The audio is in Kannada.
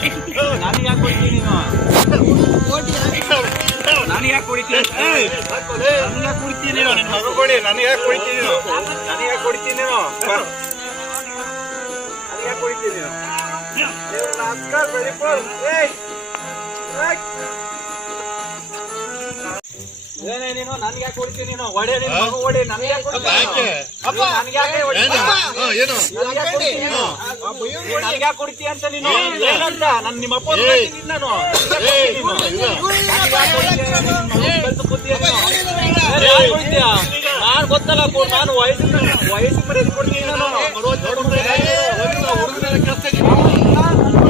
ನನಗೆ ಯಾಕೆ ಕೊಡ್ತೀನಿ ನೀನು? ನನಗೆ ಯಾಕೆ ಕೊಡ್ತೀನಿ? ನನಗೆ ಯಾಕೆ ಕೊಡ್ತೀನಿ ನೀನು? ನಿನ್ನ ಮಗ ಕೊಡಿ. ನನಗೆ ಯಾಕೆ ಕೊಡ್ತೀನಿ ನೀನು? ನನಗೆ ಯಾಕೆ ಕೊಡ್ತೀನಿ ನೀನು? ನನಗೆ ಯಾಕೆ ಕೊಡ್ತೀನಿ ನೀನು? ಏನೇ ನೀನು? ನನ್ಗೆ ಯಾಕೆ ಕೊಡ್ತೀನಿ ನೀನು? ಒಡೆ ನಿನ್ನ ಮಗ ಒಡೆ. ನನಗೆ ಯಾಕೆ ಕೊಡ್ತೀನಿ? ನನಗೆ ಯಾಕೆ ಕೊಡ್ತೀಯ ಅಂತ ನೀನು? ಏನಂತ ನಾನು ನಿಮ್ಮ ಅಪ್ಪ ನಾನು ನಾನು ಗೊತ್ತಲ್ಲ. ನಾನು ವಯಸ್ಸು ಮರ್ಯಾದೆ ಕೊಡ್ತೀನಿ ನಾನು. ನಾನು